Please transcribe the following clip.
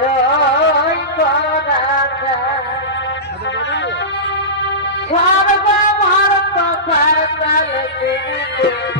জয় করা স্বর্গ মরত পাতাল তিনি